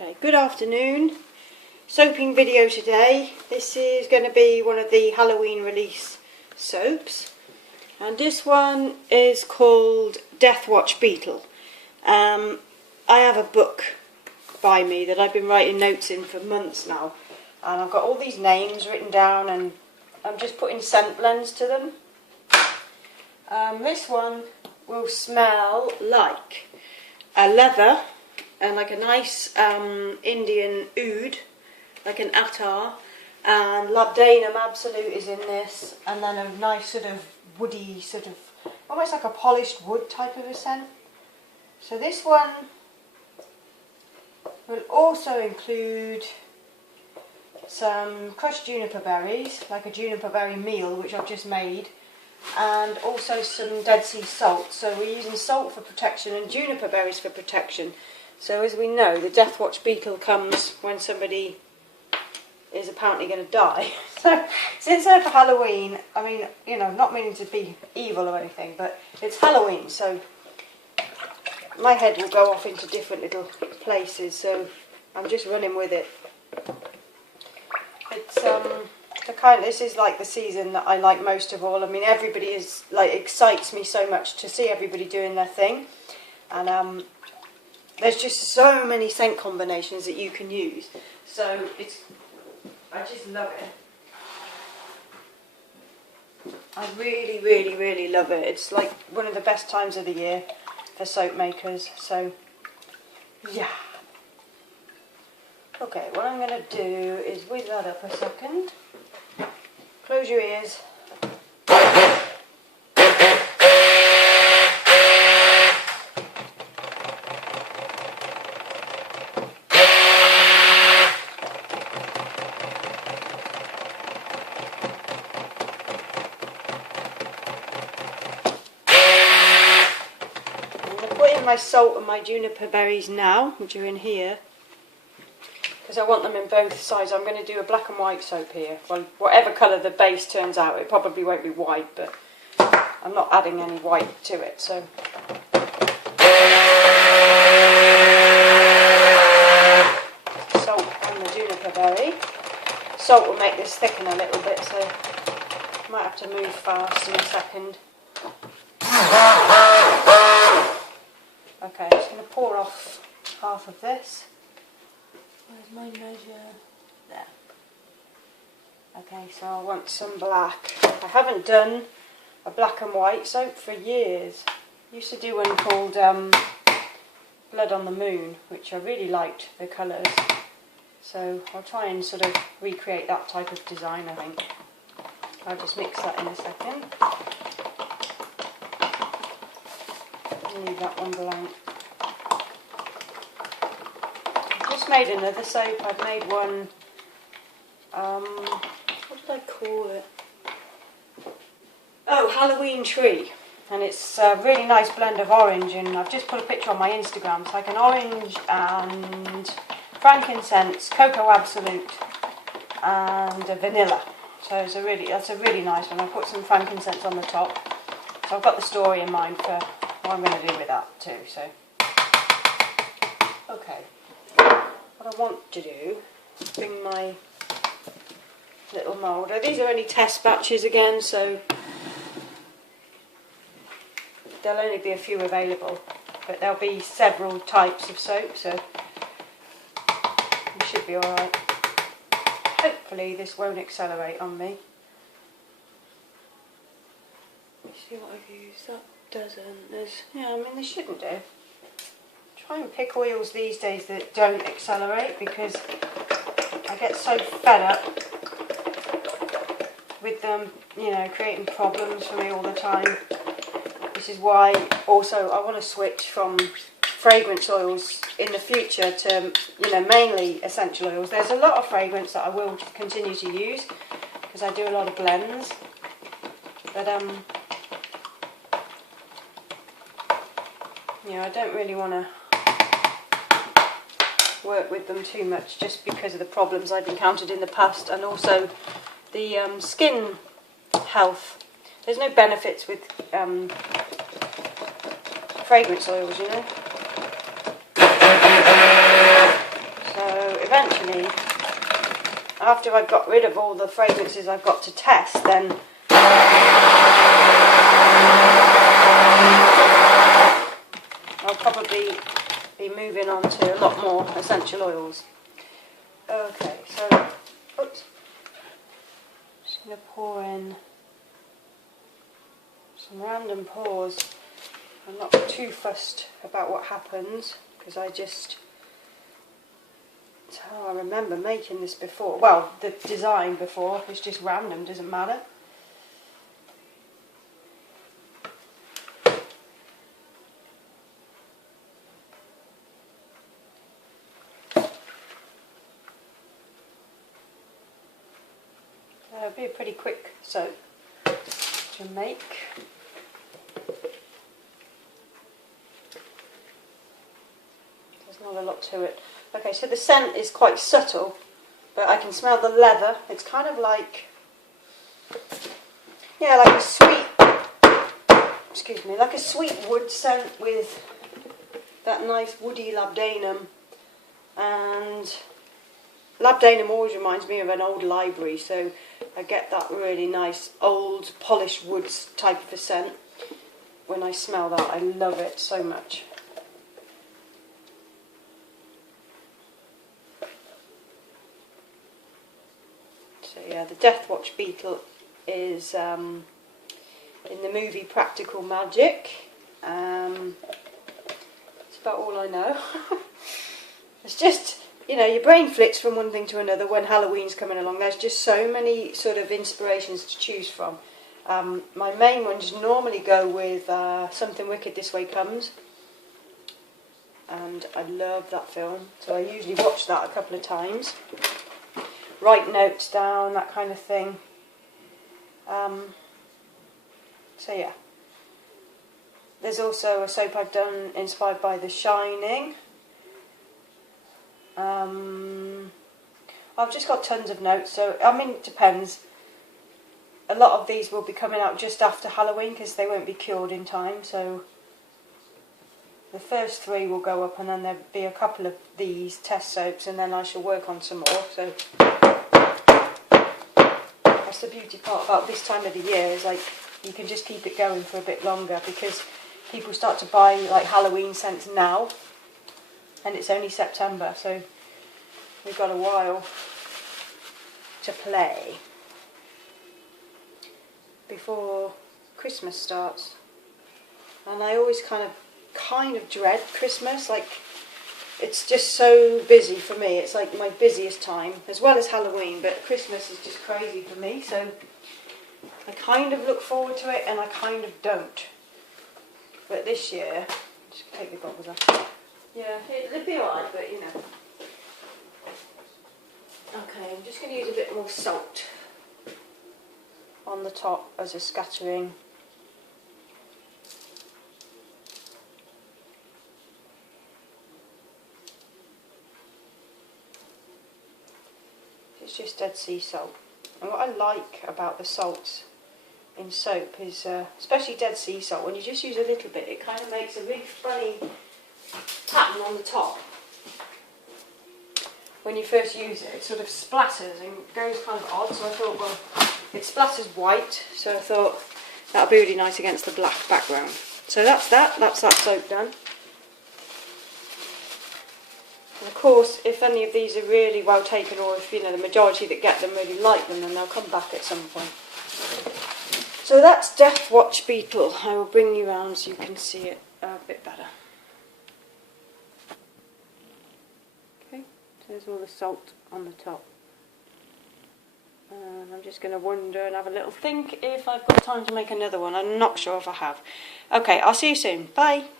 Okay, good afternoon. Soaping video today. This is going to be one of the Halloween release soaps, and this one is called Death Watch Beetle. I have a book by me that I've been writing notes in for months now, and I've got all these names written down and I'm just putting scent blends to them. This one will smell like a leather and like a nice Indian oud, like an attar, and Labdanum Absolute is in this, and then a nice sort of woody, sort of almost like a polished wood type of a scent. So this one will also include some crushed juniper berries, like a juniper berry meal which I've just made, and also some Dead Sea salt. So we're using salt for protection and juniper berries for protection. So as we know, the Death Watch Beetle comes when somebody is apparently going to die. So since they're for Halloween, I mean, you know, not meaning to be evil or anything, but it's Halloween, so my head will go off into different little places, so I'm just running with it. It's this is like the season that I like most of all. I mean, everybody is like, excites me so much to see everybody doing their thing, and there's just so many scent combinations that you can use. So I just love it. I really, really, really love it. It's like one of the best times of the year for soap makers. So yeah. Okay, what I'm going to do is whiz that up a second. Close your ears. I'm going to put in my salt and my juniper berries now, which are in here, because I want them in both sides. I'm going to do a black and white soap here. Well, whatever colour the base turns out, it probably won't be white, but I'm not adding any white to it. So salt and the juniper berry. Salt will make this thicken a little bit, so I might have to move fast in a second. Okay, I'm just going to pour off half of this. Where's my measure? There. Okay, so I want some black. I haven't done a black and white soap for years. I used to do one called Blood on the Moon, which I really liked the colours. So I'll try and sort of recreate that type of design, I think. I'll just mix that in a second. Leave that one blank. Made another soap. I've made one, what did I call it? Oh, Halloween Tree, and it's a really nice blend of orange, and I've just put a picture on my Instagram. It's like an orange and frankincense, cocoa absolute, and a vanilla. So that's a really nice one. I put some frankincense on the top, so I've got the story in mind for what I'm going to do with that too. So okay. What I want to do is bring my little moulder. These are only test batches again, so there'll only be a few available, but there'll be several types of soap, so it should be alright. Hopefully this won't accelerate on me. Let me see what I've used. That doesn't. Yeah, I mean, they shouldn't do. Try and pick oils these days that don't accelerate, because I get so fed up with them, you know, creating problems for me all the time. This is why also I want to switch from fragrance oils in the future to, you know, mainly essential oils. There's a lot of fragrance that I will continue to use because I do a lot of blends, but you know, I don't really want to work with them too much, just because of the problems I've encountered in the past, and also the skin health. There's no benefits with fragrance oils, you know. So after I've got rid of all the fragrances I've got to test, then I'll probably be moving on to a lot more essential oils. Okay, so oops, just going to pour in some random pours. I'm not too fussed about what happens because it's how I remember making this before. Well, the design before is just random, doesn't matter. It'll be a pretty quick soap to make. There's not a lot to it. Okay, so the scent is quite subtle, but I can smell the leather. It's kind of like, yeah, like a sweet, like a sweet wood scent with that nice woody labdanum. And labdanum always reminds me of an old library, so I get that really nice old polished woods type of a scent when I smell that. I love it so much. So yeah, the Death Watch Beetle is in the movie Practical Magic. It's about all I know. It's just, you know, your brain flicks from one thing to another when Halloween's coming along. There's just so many sort of inspirations to choose from. My main ones normally go with Something Wicked This Way Comes. And I love that film, so I usually watch that a couple of times. Write notes down, that kind of thing. So yeah. There's also a soap I've done inspired by The Shining. I've just got tons of notes, so I mean it depends. A lot of these will be coming out just after Halloween because they won't be cured in time, so the first 3 will go up and then there'll be a couple of these test soaps and then I shall work on some more. So that's the beauty part about this time of the year, is like you can just keep it going for a bit longer because people start to buy like Halloween scents now and it's only September, so we've got a while to play before Christmas starts. And I always kind of dread Christmas. Like, it's just so busy for me. It's like my busiest time, as well as Halloween, but Christmas is just crazy for me, so I kind of look forward to it and I kind of don't. But this year, just take the goggles off. Yeah, it'll be alright, but you know. Okay, I'm just going to use a bit more salt on the top as a scattering. It's just Dead Sea salt. And what I like about the salts in soap is, especially Dead Sea salt, when you just use a little bit, it kind of makes a really funny pattern on the top. When you first use it, it sort of splatters and goes kind of odd, so I thought, well, it splatters white, so I thought that would be really nice against the black background. So that's that soap done. And of course, if any of these are really well taken, or if, you know, the majority that get them really like them, then they'll come back at some point. So that's Death Watch Beetle. I will bring you round so you can see it a bit better. Okay, so there's all the salt on the top. And I'm just going to wonder and have a little think if I've got time to make another one. I'm not sure if I have. Okay, I'll see you soon. Bye.